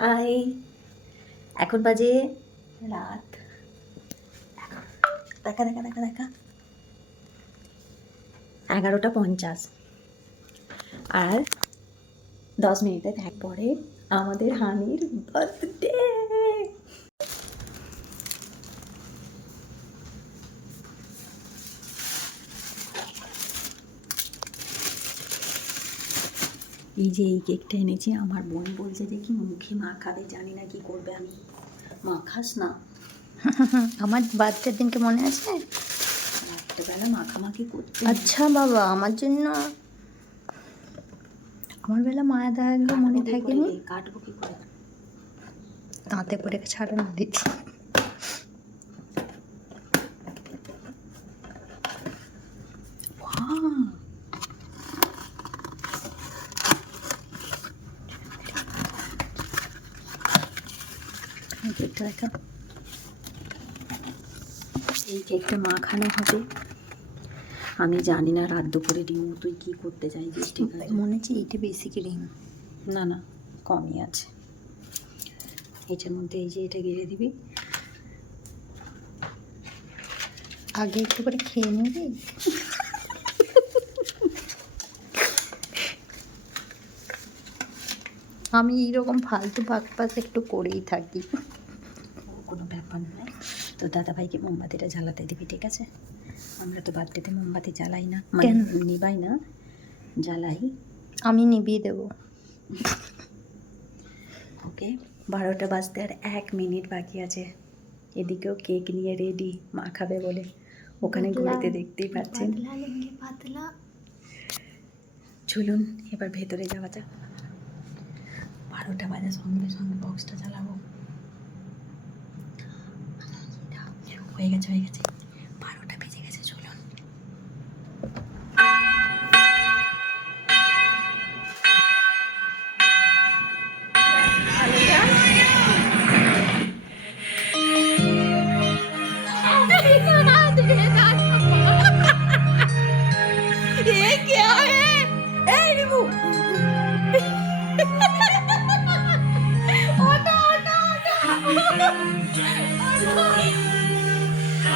High, এখন বাজে রাত, দেখা দেখা দেখা দেখা 11:50 আর 10 মিনিটে দেখ পরে আমাদের হানির বার্থডে। এই যে এই কেকটা এনেছি, আমার বোন বলছে যে কি মুখে মাখাবে, জানি না কি করবে। আমি মাখাস না। আমার বার্থডের দিনকে মনে আছে? রাত্রেবেলা মাখামাখি করতে। আচ্ছা বাবা, আমার জন্য আমার বেলা মায়া দেখাগুলো মনে থাকেনি। কাটবো কি করে? তাঁতে করে ছাড়ানো দিচ্ছি। কেকটা দেখা, এই কেকটা মাখানো হবে। আমি জানি না রাত দুপুরে রিমু তুই কি করতে চাইছিস? ঠিক আছে, মনে হচ্ছে এইটা বেশি ক্রিম। না না, কমই আছে। এটার মধ্যে এই যে এটা গিয়ে দিবি। আগে একটু করে খেয়ে নিবি। আমি এইরকম ফালতু পাকপাস একটু করেই থাকি। কোনো ব্যাপার নয়। তো দাদাভাইকে মোমবাতিটা জ্বালাতে দিবি, ঠিক আছে? আমরা তো বার্থডেতে মোমবাতি জ্বালাই না, মানে নিবাই না, জ্বালাই। আমি নিভিয়ে দেবো। ওকে, 12টা বাজতে আর 1 মিনিট বাকি আছে। এদিকেও কেক নিয়ে রেডি, মা খাবে বলে। ওখানে ঘুরতে দেখতেই পাচ্ছেন। পাতলা চলুন এবার ভেতরে যাওয়া যাক। 12টা বাজার সঙ্গে সঙ্গে বক্সটা জ্বালাবো। হয়ে গেছে 12টা বেজে গেছে, চলুন।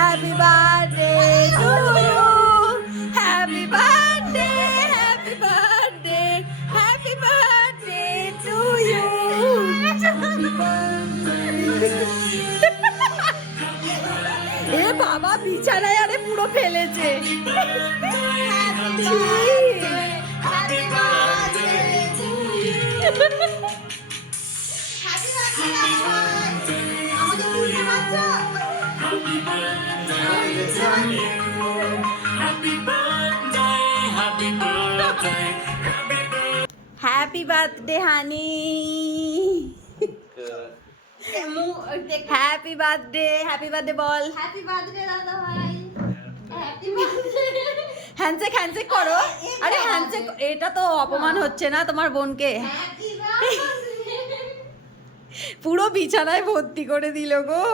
Happy birthday to you. Happy birthday, happy birthday, happy birthday to you. এ বাবা, বিছানায় আরে পুরো ফেলেছে। Happy birthday to you. Happy birthday honey, happy birthday ball. Happy birthday দাদা ভাই, হ্যাপি বার্থডে। হ্যান্ডশেক করো। আরে হ্যান্ডশেক, এটা তো অপমান হচ্ছে না তোমার বোনকে? Happy birthday. পুরো বিছানায় ভর্তি করে দিল গো।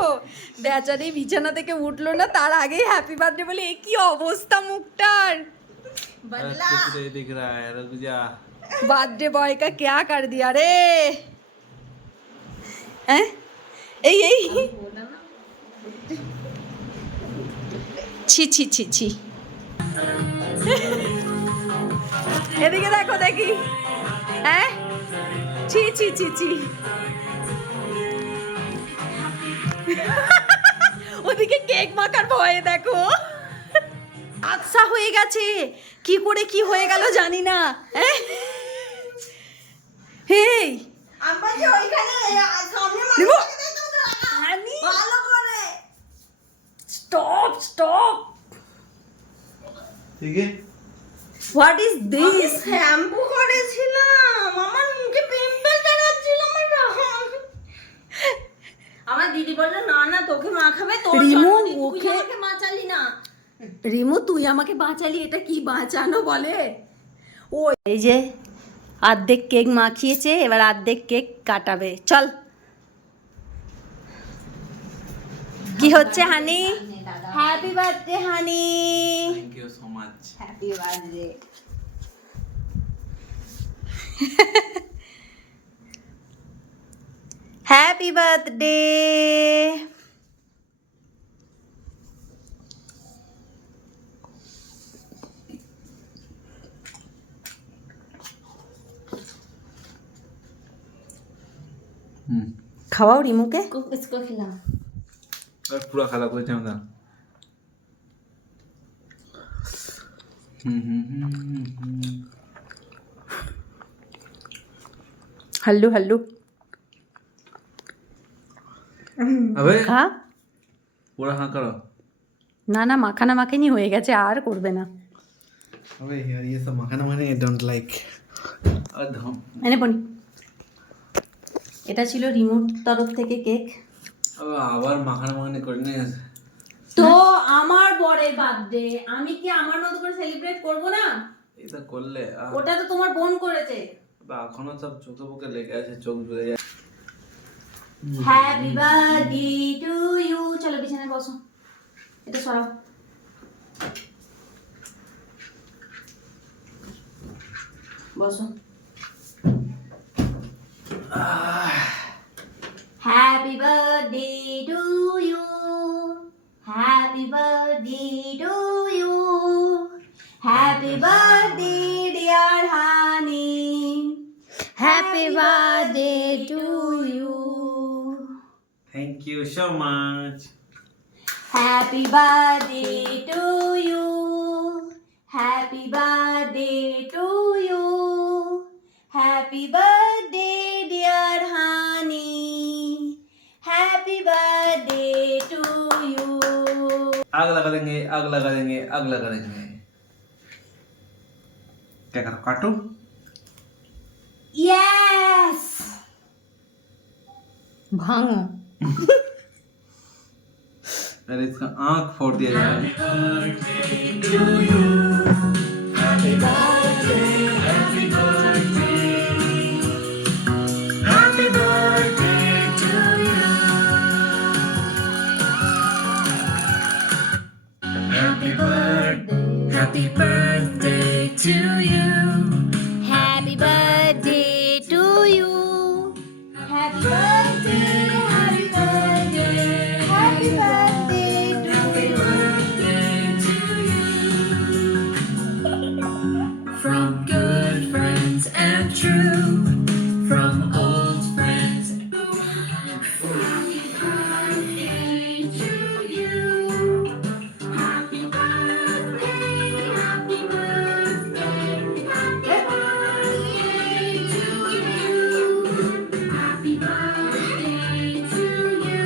বেচারি বিছানা থেকে উঠলো না, তার আগেই হ্যাপি বার্থডে বলে। এ কি অবস্থা মুখটার! बदला दिख रहा है, रुक जा। बर्थडे बॉय का क्या कर दिया रे? हैं? এই ছি ছি ছি ছি। এদিকে দেখো দেখি। হ্যাঁ, ছি ছি ছি ছি। ওদিকে কেক মাখার ভয়ে দেখো আচ্ছা হয়ে গেছে। কি করে কি হয়ে গেল জানি না। হেই আমরা যে ওইখানে সামনে রিমু, হানি ভালো করে স্টপ। ठीक है। What is this? শ্যাম্পু করেছিলাম, আমার মুখে পিম্পল দেখাচ্ছিল। আমার দিদি বললো না না তোকে মাখাবে, তোর রিমু, জন্মদিন, তুই ওকে- আমাকে বাঁচালি না। রিমু, তুই আমাকে বাঁচালি, এটা কি বাঁচানো বলে? ও এই যে অর্ধেক কেক মাখিয়েছে, এবার অর্ধেক কেক কাটাবে। চল, কি হচ্ছে honey? Happy birthday honey. Thank you so much. Happy birthday. Happy birthday. খাওয়াও রিমুকে। इसको खिला पूरा खाला कोई टाइम था हल्लू हल्लू अबे খা। पूरा हाँ करो না না মাখানা মাখিনি হয়ে গেছে, আর করবে না। अबे यार ये सब मखाना मैंने डोंट लाइक अधम এনে পনি। এটা ছিল রিমুর তরফ থেকে কেক। अब আবার মাখানা মাখানি করনে তো আমার বরের বার্থডে, আমি কি আমার মতো করে সেলিব্রেট করব না? এটা করলে ওটা তো তোমার বোন করেছে। বা এখনো সব চোখে মুখে লেগে আছে, চোখ জ্বলে যায়। Happy birthday to you. চলো বিছানায় বসো, এটা সরাও। বসো। Happy birthday to you, happy birthday to you, happy birthday dear honey, happy birthday to you, Thank you so much. Happy birthday to you, happy birthday to you, happy birthday dear honey, happy birthday to you. आग लगा देंगे, आग लगा देंगे, आग लगा देंगे। क्या करो, काटो? यस। भांगो। अरे इसका आँख फोड़ दिया जाए। Happy birthday to you. Happy birthday to you. Happy birthday, happy birthday, happy birthday to you. From good friends and true, from old friends. Happy birthday to you. Happy birthday, happy birthday, happy birthday to you. Happy birthday to you.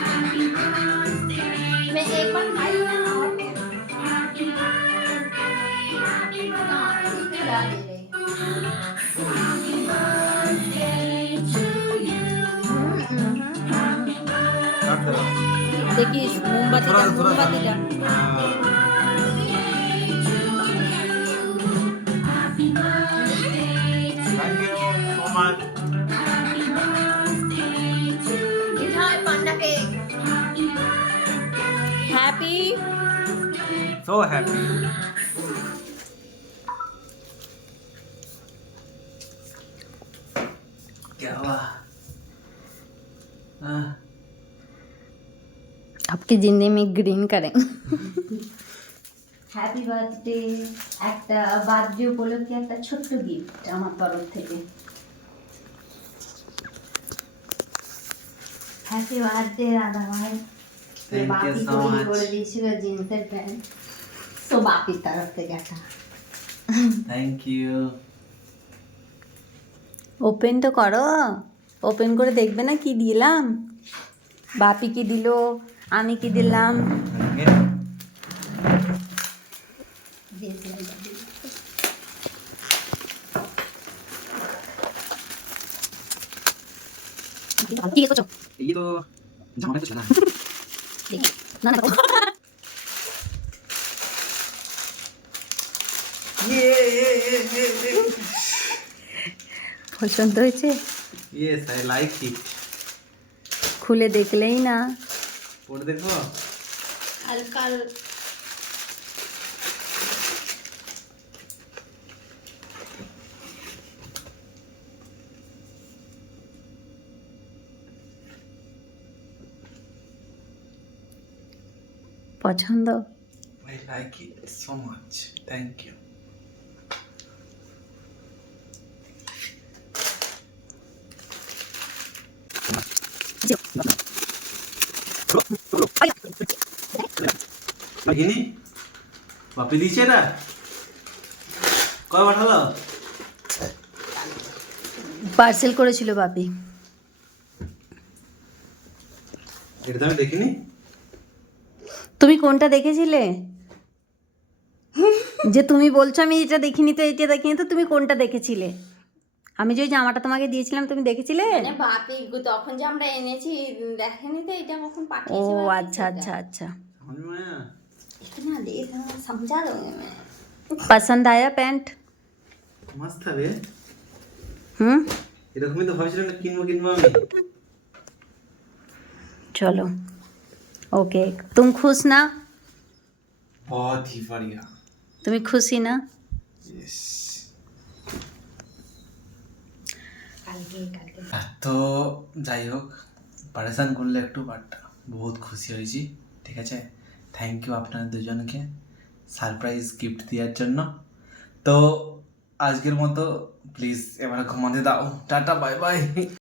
Happy birthday. मैं एक बार खाई ना और Happy birthday, happy birthday. खिला दे रहे। Happy birthday to you. Happy birthday. काट दो। দেখিস মোমবাতিটা, মোমবাতিটা। Happy birthday to Thank you so much. Happy birthday to इधर पांडा के Happy birthday. Happy So happy. क्या हुआ? आपकी जिंदगी में ग्रीन करें। Happy birthday. একটা বার্থডে উপলক্ষে একটা ছোট্ট গিফট আমার তরফ থেকে। হ্যাপি বার্থডে দাদা ভাই। Thank you বাপি so তৈরি much. করে দিয়েছিল জিন্সের প্যান্ট, তো বাপির তরফ থেকে একটা। Thank you. ওপেন তো করো, ওপেন করে দেখবে না কি দিলাম। বাপি কি দিল, আমি কি দিলাম। কি করছো? ये तो जमाने तो चला है। না না ये পছন্দ হয়েছে? Yes, I like it. খুলে দেখলেই না। और देखो হালকা পছন্দ? I like it so much. Thank you. দেখিনি বাপি দিয়েছে না কয় পাঠালো পার্সেল করেছিল বাপি। এটা তো আমি দেখিনি তুমি কোনটা দেখেছিলে? যে তুমি বলছো আমি এটা দেখিনি, তো এটা দেখিনি, তো তুমি কোনটা দেখেছিলে? আমি যে ওই জামাটা তোমাকে দিয়েছিলাম তুমি দেখেছিলে? মানে বাপি তখন যে আমরা এনেছি দেখেনি তো এটা কখন ও পাঠিয়েছে আচ্ছা আচ্ছা আচ্ছা। समझ में आया इतना देर समझा दूंगी मैं। पसंद आया पैंट? मस्त হবে হুম, এরকমই তো ভাবছিলাম না কিনবো আমি चलो ओके। तुम खुश ना? बहुत ही बढ़िया তুমি খুশি না? यस কালকে তো যাই হোক পারেশান করলে একটু বাট বহুত খুশি হয়েছি ঠিক আছে থ্যাংক ইউ আপনাদের দুজনকে সারপ্রাইজ গিফট দেওয়ার জন্য তো আজকের মতো প্লিজ এবার ঘুমাতে দাও টাটা বাই বাই